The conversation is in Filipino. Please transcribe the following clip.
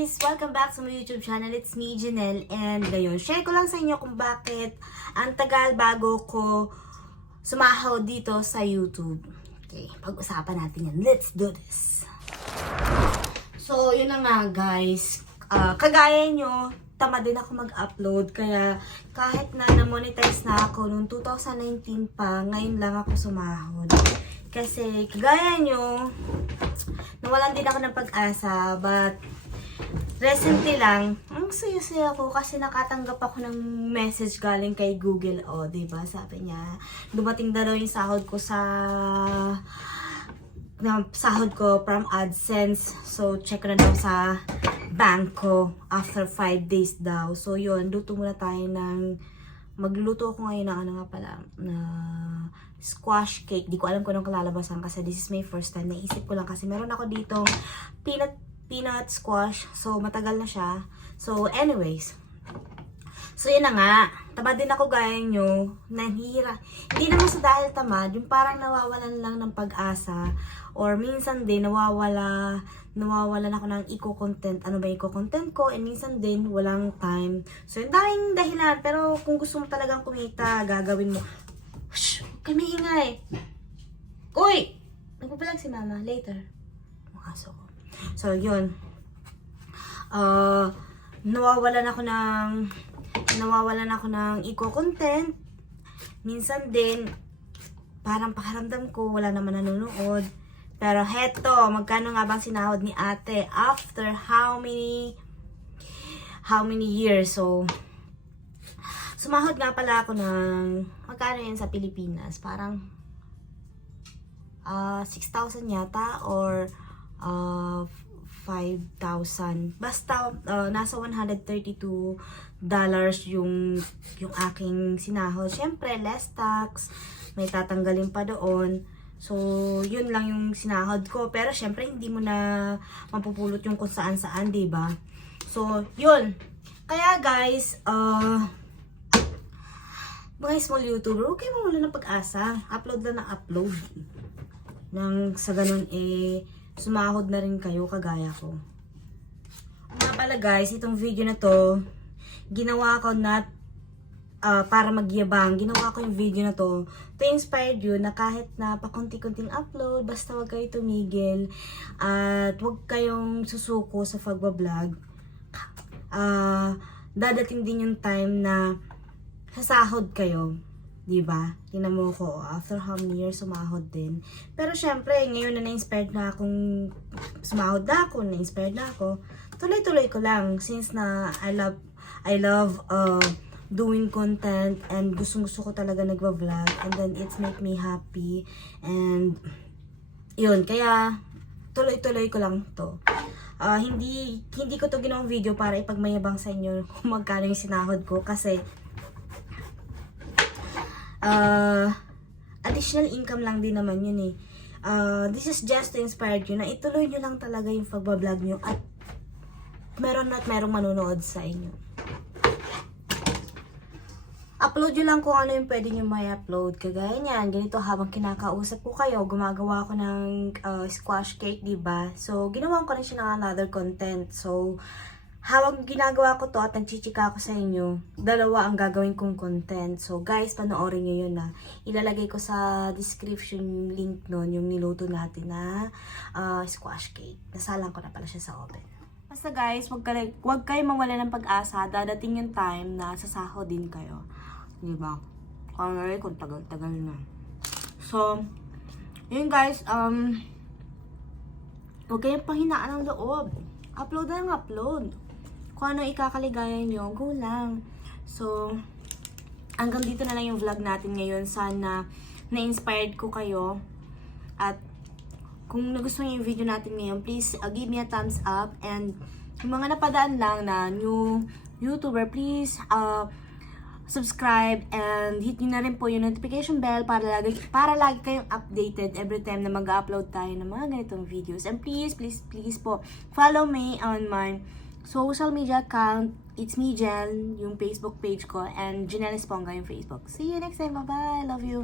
guys! Welcome back sa my YouTube channel. It's me, Janelle. And ngayon, share ko lang sa inyo kung bakit ang tagal bago ko sumahaw dito sa YouTube. Okay, pag-usapan natin yan. Let's do this! So, yun na nga guys. Ah, kagaya nyo, tama din ako mag-upload. Kaya kahit na na-monetize na ako noong 2019 pa, ngayon lang ako sumahod. Kasi kagaya nyo, nawalan din ako ng pag-asa. But recently lang, ang saya-saya ko kasi nakatanggap ako ng message galing kay Google. O, oh, diba? Sabi niya, dumating na daw yung sahod ko sa na sahod ko from AdSense. So, check na daw sa bank ko after 5 days daw. So, yun, luto muna tayo ng magluluto ako ngayon ng ano nga pala, na squash cake. Di ko alam kung anong kalalabasan kasi this is my first time. Naisip ko lang kasi meron ako dito peanut peanut squash. So, matagal na siya. So, anyways. So, yun na nga. Tamad din ako gaya nyo. Nahira. Hindi naman sa dahil tamad. Yung parang nawawalan lang ng pag-asa. Or minsan din, nawawala, nawawalan ako ng eco-content. Ano ba eco-content ko? And minsan din, walang time. So, yung daming dahilan. Pero kung gusto mo talagang kumita, gagawin mo. Shh! Huwag kayo maingay. Uy! Nagpapalag si mama. Later. Makaso ko. So, yun. Uh, nawawalan ako ng nawawalan ako ng eco-content. Minsan din, parang pakaramdam ko, wala naman nanonood. Pero heto, magkano nga bang sinahod ni ate after how many how many years? So, sumahod nga pala ako ng, magkano yan sa Pilipinas? Parang, ah 6,000 yata or uh, 5,000. Basta, uh, nasa 132 dollars yung, yung aking sinahod. Siyempre, less tax. May tatanggalin pa doon. So, yun lang yung sinahod ko. Pero, syempre, hindi mo na mapupulot yung kung saan-saan, di ba? So, yun. Kaya, guys, uh, mga small YouTuber, huwag kayo mawala ng pag-asa. Upload lang na upload. Nang sa ganun, eh, sumahod na rin kayo kagaya ko. Nga pala guys, itong video na to, ginawa ko not ah, para magyabang. Ginawa ko yung video na to to inspire you na kahit na pakunti-kunting upload, basta wag kayo tumigil at wag kayong susuko sa pagbablog. Ah, dadating din yung time na sasahod kayo. 'Di ba? Tingnan mo ko, after how many years sumahod din. Pero syempre, ngayon na na-inspired na akong sumahod na ako, na-inspired na ako, tuloy-tuloy ko lang since na I love I love uh, doing content and gusto-gusto ko talaga nagva-vlog and then it's make me happy and yun, kaya tuloy-tuloy ko lang to. Ah, hindi hindi ko to ginawang video para ipagmayabang sa inyo kung magkano yung sinahod ko kasi uh, additional income lang din naman yun eh. Uh, this is just to inspire you na ituloy nyo lang talaga yung pagbablog nyo at meron at merong manonood sa inyo. Upload nyo lang kung ano yung pwede nyo may upload. Kagaya niyan, ganito habang kinakausap ko kayo, gumagawa ko ng uh, squash cake, ba? So, ginawa ko rin siya ng another content. So, habang ginagawa ko to at nagchichika ako sa inyo, dalawa ang gagawin kong content. So guys, panoorin nyo yun na. Ilalagay ko sa description link nun, yung niluto natin na uh, squash cake. Nasalang ko na pala siya sa oven. Basta guys, wag, kayo, wag kayo mawala ng pag-asa. Dadating yung time na sasaho din kayo. Diba? Kaya kung tagal-tagal na. So, yun guys, um, huwag kayong panghinaan ng loob. Upload na ng upload kung ano ikakaligaya nyo, go lang. So, hanggang dito na lang yung vlog natin ngayon. Sana na-inspired ko kayo. At kung nagustuhan niyo yung video natin ngayon, please uh, give me a thumbs up. And yung mga napadaan lang na new YouTuber, please uh, subscribe and hit nyo na rin po yung notification bell para lagi, para lagi kayong updated every time na mag-upload tayo ng mga ganitong videos. And please, please, please po, follow me on my social media account. It's me, Jen, yung Facebook page ko, and Janelle Esponga yung Facebook. See you next time. Bye-bye. Love you.